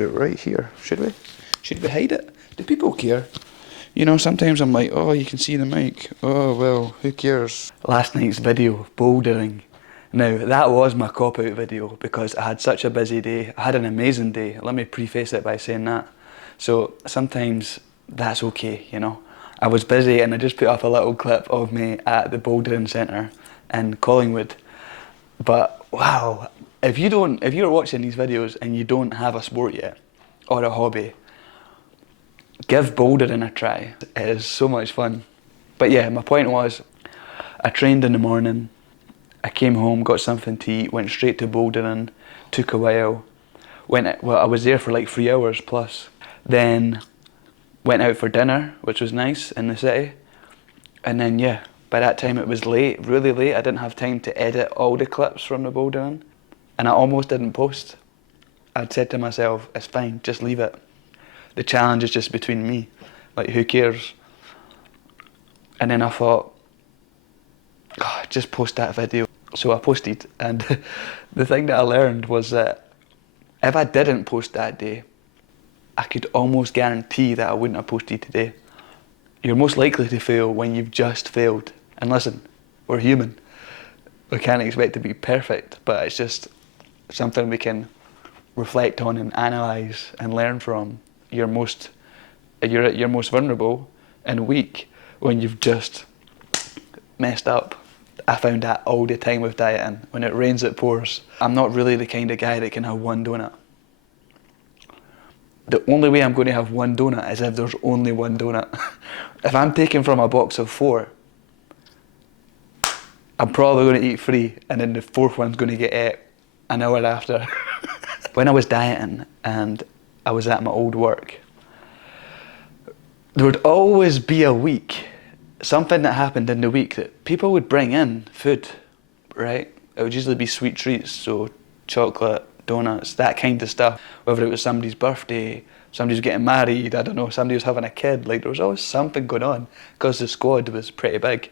put it right here, should we? Should we hide it? Do people care? You know, sometimes I'm like, oh, you can see the mic. Oh, well, who cares? Last night's video, bouldering. Now, that was my cop-out video because I had such a busy day. I had an amazing day. Let me preface it by saying that. So sometimes that's okay, you know. I was busy and I just put up a little clip of me at the bouldering centre in Collingwood. But wow, if you're watching these videos and you don't have a sport yet or a hobby, give bouldering a try. It is so much fun. But yeah, my point was, I trained in the morning, I came home, got something to eat, went straight to bouldering, took a while. I was there for like 3 hours plus. Then went out for dinner, which was nice in the city. And then yeah, by that time it was late, really late. I didn't have time to edit all the clips from the bouldering. And I almost didn't post. I'd said to myself, it's fine, just leave it. The challenge is just between me. Like, who cares? And then I thought, oh, just post that video. So I posted, and the thing that I learned was that if I didn't post that day, I could almost guarantee that I wouldn't have posted today. You're most likely to fail when you've just failed. And listen, we're human. We can't expect to be perfect, but it's just something we can reflect on and analyse and learn from. You're at your most vulnerable and weak when you've just messed up. I found that all the time with dieting. When it rains, it pours. I'm not really the kind of guy that can have one donut. The only way I'm going to have one donut is if there's only one donut. If I'm taking from a box of 4, I'm probably going to eat 3, and then the 4th one's going to get ate an hour after. When I was dieting and I was at my old work, there would always be a week, something that happened in the week that people would bring in food, right? It would usually be sweet treats, so chocolate, donuts, that kind of stuff. Whether it was somebody's birthday, somebody was getting married, I don't know, somebody was having a kid, like there was always something going on because the squad was pretty big.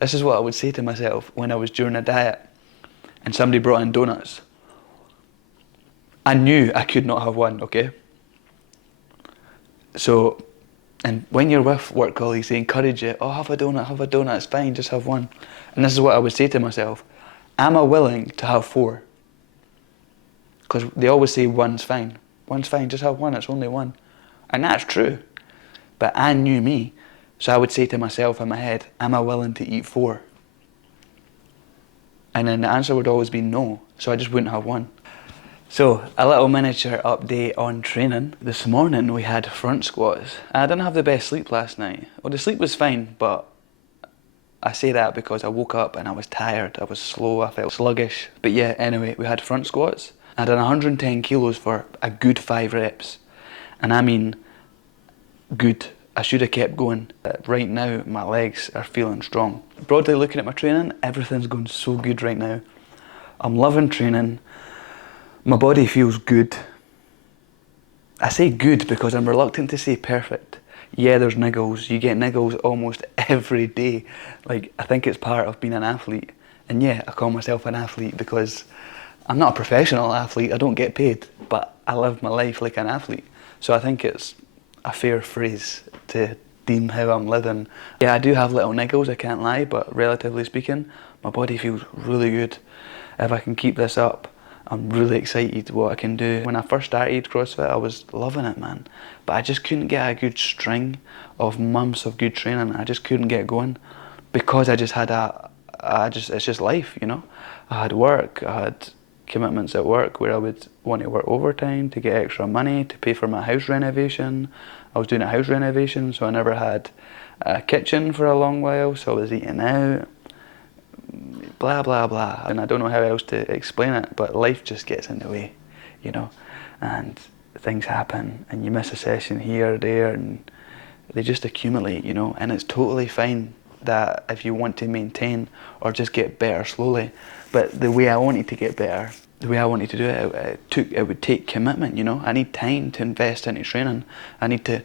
This is what I would say to myself when I was during a diet and somebody brought in donuts. I knew I could not have one, okay? So, and when you're with work colleagues, they encourage you, oh, have a donut, it's fine, just have one. And this is what I would say to myself, am I willing to have 4? Because they always say one's fine, just have one, it's only one. And that's true, but I knew me, so I would say to myself in my head, am I willing to eat 4? And then the answer would always be no, so I just wouldn't have one. So, a little miniature update on training. This morning we had front squats. I didn't have the best sleep last night. Well, the sleep was fine, but I say that because I woke up and I was tired, I was slow, I felt sluggish. But yeah, anyway, we had front squats. I done 110 kilos for a good 5 reps. And I mean, good. I should have kept going. Right now, my legs are feeling strong. Broadly looking at my training, everything's going so good right now. I'm loving training. My body feels good. I say good because I'm reluctant to say perfect. Yeah, there's niggles. You get niggles almost every day. Like, I think it's part of being an athlete. And yeah, I call myself an athlete because I'm not a professional athlete. I don't get paid, but I live my life like an athlete. So I think it's a fair phrase to deem how I'm living. Yeah, I do have little niggles, I can't lie, but relatively speaking, my body feels really good. If I can keep this up, I'm really excited what I can do. When I first started CrossFit, I was loving it, man. But I just couldn't get a good string of months of good training. I just couldn't get going because I just had it's just life, you know. I had work, I had commitments at work where I would want to work overtime to get extra money to pay for my house renovation. I was doing a house renovation, so I never had a kitchen for a long while, so I was eating out. Blah blah blah, and I don't know how else to explain it, but life just gets in the way, you know, and things happen and you miss a session here or there and they just accumulate, you know, and it's totally fine that if you want to maintain or just get better slowly. But the way I wanted to get better, the way I wanted to do it, it would take commitment, you know. I need time to invest into training. I need to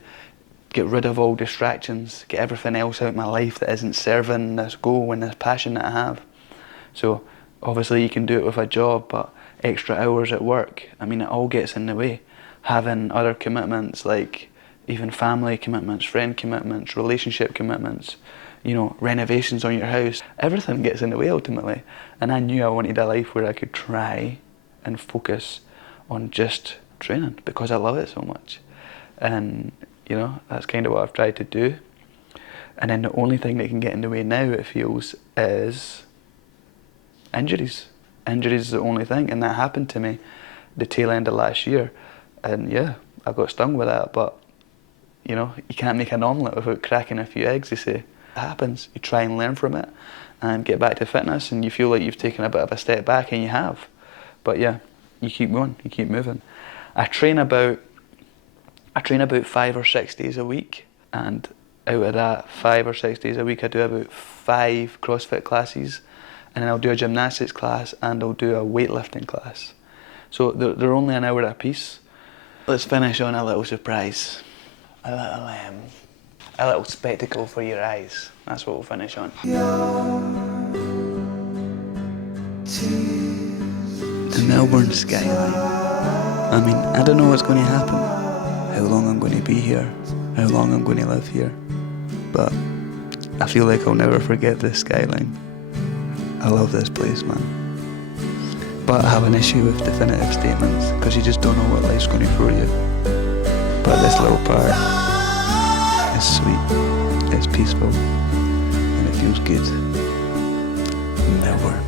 get rid of all distractions, get everything else out of my life that isn't serving this goal and this passion that I have. So obviously you can do it with a job, but extra hours at work, I mean, it all gets in the way. having other commitments like even family commitments, friend commitments, relationship commitments, you know, renovations on your house. Everything gets in the way ultimately. And I knew I wanted a life where I could try and focus on just training because I love it so much. And, you know, that's kind of what I've tried to do. And then the only thing that can get in the way now, it feels, is injuries. Injuries is the only thing, and that happened to me the tail end of last year. And yeah, I got stung with that, but you know, you can't make an omelette without cracking a few eggs, they say. It happens. You try and learn from it and get back to fitness, and you feel like you've taken a bit of a step back, and you have. But yeah, you keep going, you keep moving. I train about 5 or 6 days a week, and out of that 5 or 6 days a week I do about 5 CrossFit classes, and then I'll do a gymnastics class and I'll do a weightlifting class. So they're only an hour a piece. Let's finish on a little surprise. A little spectacle for your eyes. That's what we'll finish on. The Melbourne skyline. I mean, I don't know what's going to happen, how long I'm going to be here, how long I'm going to live here, but I feel like I'll never forget this skyline. I love this place, man. But I have an issue with definitive statements, because you just don't know what life's going to throw you. But this little part is sweet, it's peaceful, and it feels good. Melbourne.